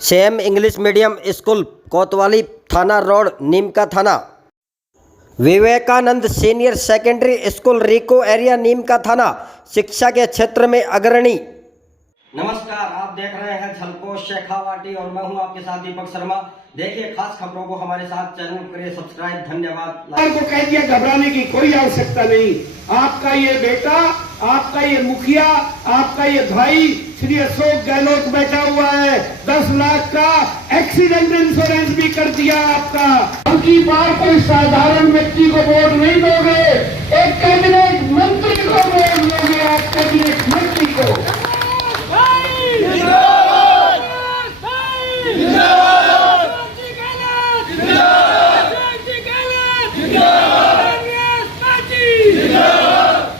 Same English medium school कोतवाली थाना road नीम का थाना। विवेकानंद सीनियर सेकेंडरी स्कूल रिको एरिया नीम का थाना शिक्षा के क्षेत्र में अग्रणी। नमस्कार, आप देख रहे हैं झलको शेखावाटी और मैं हूं आपके साथ दीपक शर्मा। देखिए खास खबरों को हमारे साथ चैनल करिए सब्सक्राइब। धन्यवाद। को कह दिया घबराने की कोई आवश्यकता नहीं। आपका ये बेटा, आपका ये मुखिया, आपका ये भाई श्री अशोक गहलोत बैठा हुआ है। 10 लाख का एक्सीडेंट इंश्योरेंस भी कर दिया आपका। अब की बार कोई साधारण व्यक्ति को वोट नहीं दोगे, एक कैबिनेट मंत्री को वोट दोगे। आप कैबिनेट मंत्री को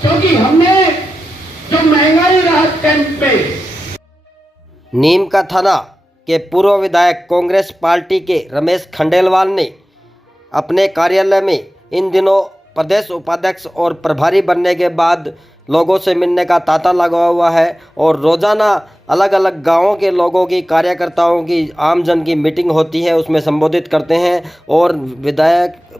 क्योंकि हमने जो महंगाई राहत कैंप पे नीम का थाना के पूर्व विधायक कांग्रेस पार्टी के रमेश खंडेलवाल ने अपने कार्यालय में इन दिनों प्रदेश उपाध्यक्ष और प्रभारी बनने के बाद लोगों से मिलने का तांता लगा हुआ है और रोज़ाना अलग अलग गांवों के लोगों की, कार्यकर्ताओं की, आमजन की मीटिंग होती है, उसमें संबोधित करते हैं। और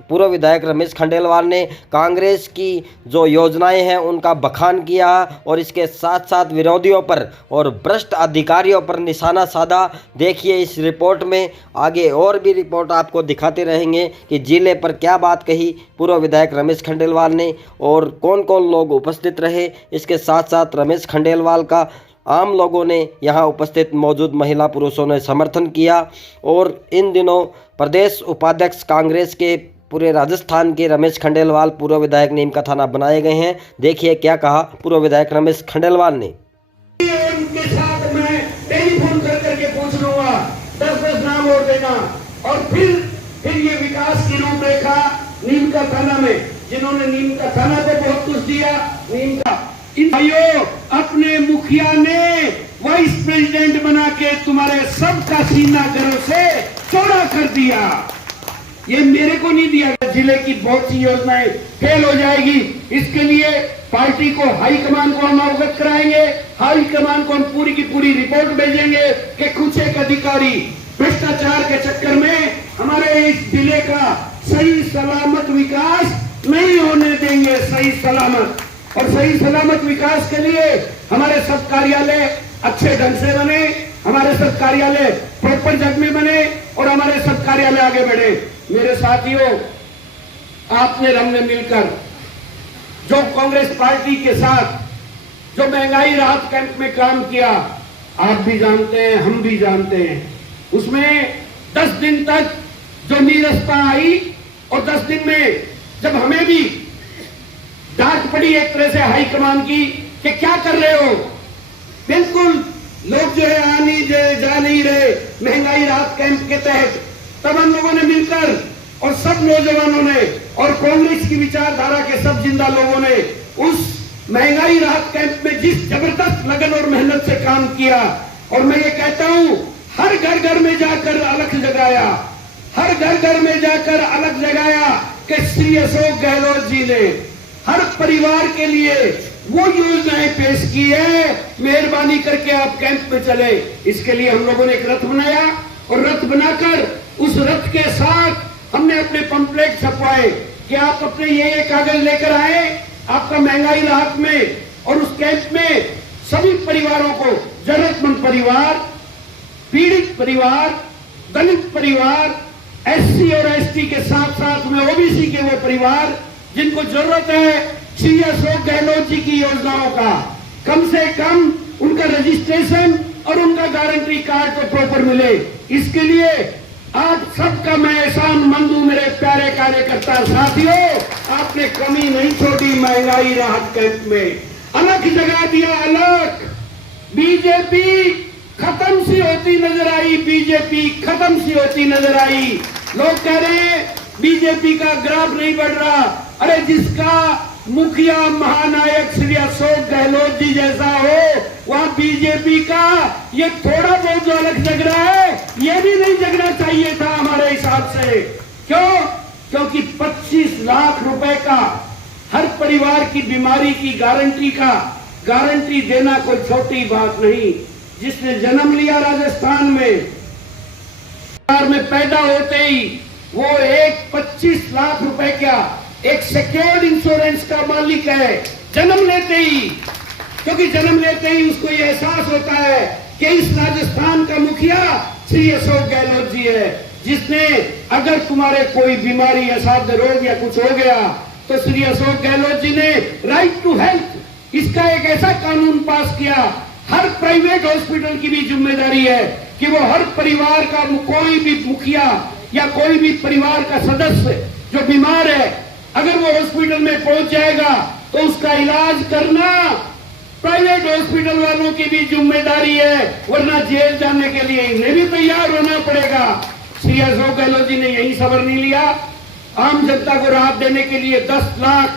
पूर्व विधायक रमेश खंडेलवाल ने कांग्रेस की जो योजनाएं हैं उनका बखान किया और इसके साथ साथ विरोधियों पर और भ्रष्ट अधिकारियों पर निशाना साधा। देखिए इस रिपोर्ट में, आगे और भी रिपोर्ट आपको दिखाते रहेंगे कि जिले पर क्या बात कही पूर्व विधायक रमेश खंडेलवाल ने और कौन कौन लोग उपस्थित रहे। इसके साथ साथ रमेश खंडेलवाल का आम लोगों ने, यहाँ उपस्थित मौजूद महिला पुरुषों ने समर्थन किया। और इन दिनों प्रदेश उपाध्यक्ष कांग्रेस के पूरे राजस्थान के रमेश खंडेलवाल पूर्व विधायक नीम का थाना बनाए गए हैं। देखिए क्या कहा पूर्व विधायक रमेश खंडेलवाल ने। उनके साथ मैं टेलीफोन कर करके पूछ लूंगा, 10-10 नाम और देना। और फिर ये विकास की रूपरेखा नीम का थाना में, जिन्होंने नीम का थाना को बहुत कुछ दिया, नीम का इन भाइयों अपने मुखिया ने वाइस प्रेसिडेंट बना के तुम्हारे सबका सीना गर्व से चौड़ा कर दिया। ये मेरे को नहीं दिया गया। जिले की बहुत सी योजनाएं फेल हो जाएगी, इसके लिए पार्टी को हाईकमान को हम अवगत कराएंगे। हाईकमान को हम पूरी की पूरी रिपोर्ट भेजेंगे कि कुछ एक अधिकारी भ्रष्टाचार के चक्कर में हमारे इस जिले का सही सलामत विकास नहीं होने देंगे। सही सलामत और सही सलामत विकास के लिए हमारे सब कार्यालय अच्छे ढंग से बने, हमारे सब कार्यालय प्रॉपर जग में बने और हमारे सब कार्यालय आगे बढ़े। मेरे साथियों, आपने हमने मिलकर जो कांग्रेस पार्टी के साथ जो महंगाई राहत कैंप में काम किया, आप भी जानते हैं, हम भी जानते हैं। उसमें 10 दिन तक जो नीरसता आई और 10 दिन में जब हमें भी डांट पड़ी एक तरह से हाईकमान की कि क्या कर रहे हो, बिल्कुल लोग जो है आ नहीं जा नहीं रहे महंगाई राहत कैंप के तहत। तब हम लोगों ने मिलकर और सब नौजवानों ने और कांग्रेस की विचारधारा के सब जिंदा लोगों ने उस महंगाई राहत कैंप में जिस जबरदस्त लगन और मेहनत से काम किया। और मैं ये कहता हूं, हर घर घर में जाकर अलग जगाया, हर घर घर में जाकर अलग जगाया कि श्री अशोक गहलोत जी ने हर परिवार के लिए वो योजनाएं पेश की है। मेहरबानी करके आप कैंप में चले। इसके लिए हम लोगों ने एक रथ बनाया और रथ बनाकर उस रथ के साथ हमने अपने पंपलेट छपवाए कि आप अपने ये कागज लेकर आए आपका महंगाई राहत में। और उस कैंप में सभी परिवारों को, जरूरतमंद परिवार, पीड़ित परिवार, दलित परिवार, एससी और एसटी के साथ साथ में ओबीसी के वो परिवार जिनको जरूरत है श्री अशोक गहलोत जी की योजनाओं का, कम से कम उनका रजिस्ट्रेशन और उनका गारंटी कार्ड तो प्रॉपर मिले। इसके लिए आप सबका मैं एहसानमंद हूं मेरे प्यारे कार्यकर्ता साथियों। आपने कमी नहीं छोड़ी महंगाई राहत कैंप में, अलग जगह दिया, अलग। बीजेपी खत्म सी होती नजर आई, बीजेपी खत्म सी होती नजर आई। लोग कह रहे हैं बीजेपी का ग्राफ नहीं बढ़ रहा। अरे जिसका मुखिया महानायक श्री अशोक गहलोत जी जैसा हो, वहां बीजेपी का ये थोड़ा बहुत जो अलग जग रहा है, ये भी नहीं जगना चाहिए था हमारे हिसाब से। क्यों? क्योंकि 25 लाख रुपए का हर परिवार की बीमारी की गारंटी देना कोई छोटी बात नहीं। जिसने जन्म लिया राजस्थान में, परिवार में पैदा होते ही वो एक 25 लाख रुपए का एक सिक्योर्ड इंश्योरेंस का मालिक है जन्म लेते ही, क्योंकि जन्म लेते ही उसको ये एहसास होता है कि इस राजस्थान का मुखिया श्री अशोक गहलोत जी है, जिसने अगर तुम्हारे कोई बीमारी असाध्य रोग या कुछ हो गया तो श्री अशोक गहलोत जी ने राइट टू हेल्थ इसका एक ऐसा कानून पास किया। हर प्राइवेट हॉस्पिटल की भी जिम्मेदारी है कि वो हर परिवार का कोई भी मुखिया या कोई भी परिवार का सदस्य जो बीमार है, अगर वो हॉस्पिटल में पहुंच जाएगा तो उसका इलाज करना प्राइवेट हॉस्पिटल वालों की भी जिम्मेदारी है, वरना जेल जाने के लिए इन्हें भी तैयार होना पड़ेगा। श्री अशोक गहलोत जी ने यही सबर नहीं लिया, आम जनता को राहत देने के लिए 10 लाख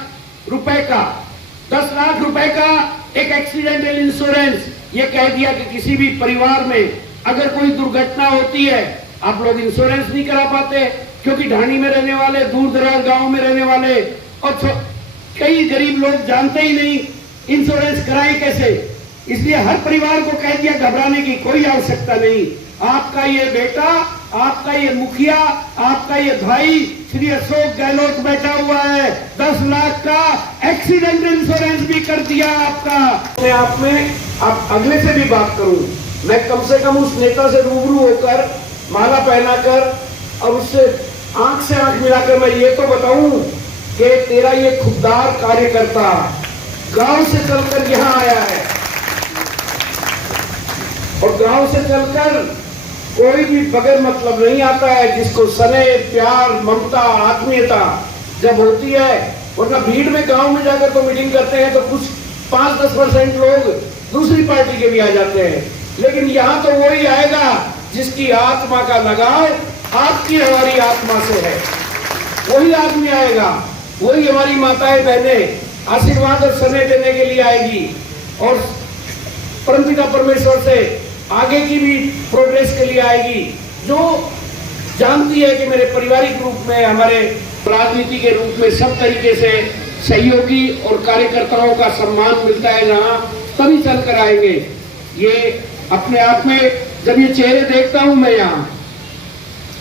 रुपए का एक एक्सीडेंटल इंश्योरेंस ये कह दिया कि किसी भी परिवार में अगर कोई दुर्घटना होती है, आप लोग इंश्योरेंस नहीं करा पाते क्योंकि ढाणी में रहने वाले, दूर दराज गांव में रहने वाले और कई गरीब लोग जानते ही नहीं इंश्योरेंस कराएं कैसे, इसलिए हर परिवार को कह दिया घबराने की कोई आवश्यकता नहीं। आपका ये बेटा, आपका ये मुखिया, आपका ये भाई श्री अशोक गहलोत बैठा हुआ है, 10 लाख का एक्सीडेंट इंश्योरेंस भी कर दिया आपका। अपने आप में आप अगले से भी बात करूं, मैं कम से कम उस नेता से रूबरू होकर माला पहनाकर और उससे आंख से आंख मिलाकर मैं ये तो बताऊं कि तेरा ये खुददार कार्यकर्ता गांव से चलकर यहां आया है और गांव से चलकर कोई भी बगैर मतलब नहीं आता है, जिसको स्नेह, प्यार, ममता, आत्मीयता जब होती है, वरना भीड़ में गांव में जाकर तो मीटिंग करते हैं तो कुछ 5-10% लोग दूसरी पार्टी के भी आ जाते हैं, लेकिन यहाँ तो वही आएगा जिसकी आत्मा का लगाव आपकी हमारी आत्मा से है, वही आदमी आएगा, वही हमारी माताएं बहनें आशीर्वाद और स्नेह देने के लिए आएगी और परमपिता परमेश्वर से आगे की भी प्रोग्रेस के लिए आएगी, जो जानती है कि मेरे पारिवारिक रूप में, हमारे राजनीति के रूप में सब तरीके से सहयोगी और कार्यकर्ताओं का सम्मान मिलता है जहां, तभी चलकर आएंगे। ये अपने आप में जब ये चेहरे देखता हूं मैं यहाँ,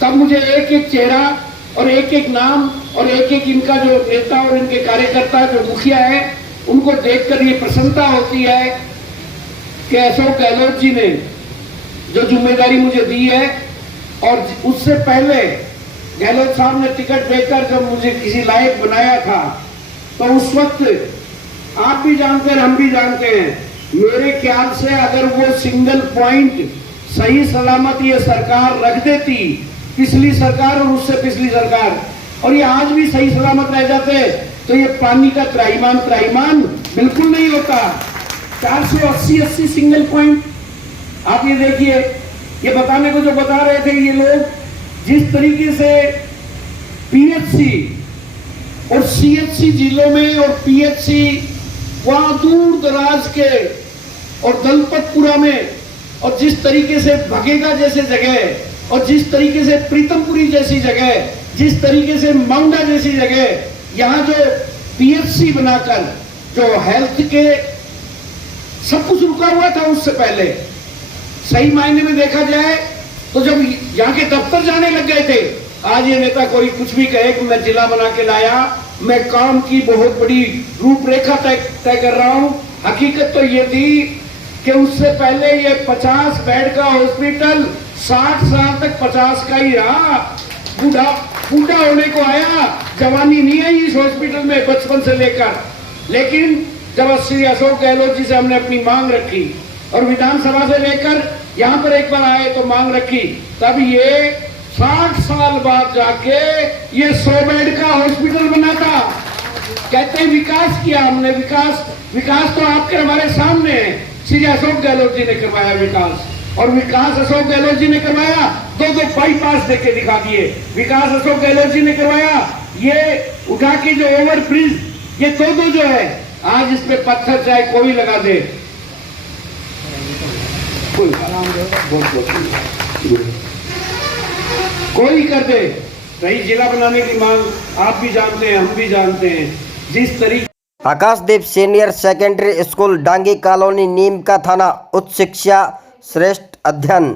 तब मुझे एक एक चेहरा और एक एक नाम और एक एक इनका जो नेता और इनके कार्यकर्ता जो मुखिया है उनको देखकर ये प्रसन्नता होती है कि अशोक गहलोत जी ने जो जिम्मेदारी मुझे दी है, और उससे पहले गहलोत साहब ने टिकट देकर जब मुझे किसी लायक बनाया था तो उस वक्त आप भी जानते हैं, हम भी जानते हैं, मेरे ख्याल से अगर वो सिंगल पॉइंट सही सलामत ये सरकार रख देती, पिछली सरकार और उससे पिछली सरकार, और ये आज भी सही सलामत रह जाते, तो ये पानी का त्राईमान बिल्कुल नहीं होता। 480 सिंगल पॉइंट आप ये देखिए, ये बताने को जो बता रहे थे ये लोग, जिस तरीके से पीएचसी और सीएचसी जिलों में और पीएचसी वहां दूर दराज के और दलपतपुरा में, और जिस तरीके से भगेगा जैसे जगह और जिस तरीके से प्रीतमपुरी जैसी जगह, जिस तरीके से मंगा जैसी जगह, यहाँ जो पीएचसी बनाकर जो हेल्थ के सब कुछ रुका हुआ था उससे पहले, सही मायने में देखा जाए तो जब यहाँ के दफ्तर जाने लग गए थे, आज ये नेता कोई कुछ भी कहे कि मैं जिला बना के लाया, मैं काम की बहुत बड़ी रूपरेखा तय कर रहा हूँ, हकीकत तो ये थी कि उससे पहले ये 50 बेड का हॉस्पिटल 60 साल तक 50 का ही रहा, बूढ़ा होने को आया, जवानी नहीं आई इस हॉस्पिटल में बचपन से लेकर। लेकिन जब श्री अशोक गहलोत जी से हमने अपनी मांग रखी और विधानसभा से लेकर यहाँ पर एक बार आए तो मांग रखी, तब ये 60 साल बाद जाके ये 100 बेड का हॉस्पिटल बना था। कहते हैं विकास किया हमने, विकास तो आपके हमारे सामने है, श्री अशोक गहलोत जी ने करवाया विकास, और विकास अशोक गहलोत जी ने करवाया, 2 बाईपास देके दिखा दिए, विकास अशोक गहलोत जी ने करवाया, ये उठा के जो ओवर ब्रिज, ये 2 जो है, आज इस पे पत्थर चाहे कोई लगा दे, कोई कर दे, रही जिला बनाने की मांग आप भी जानते हैं, हम भी जानते हैं, जिस तरीके। Akashdeep senior secondary school, Dangi colony, Neem ka Thana, उच्च शिक्षा श्रेष्ठ अध्ययन।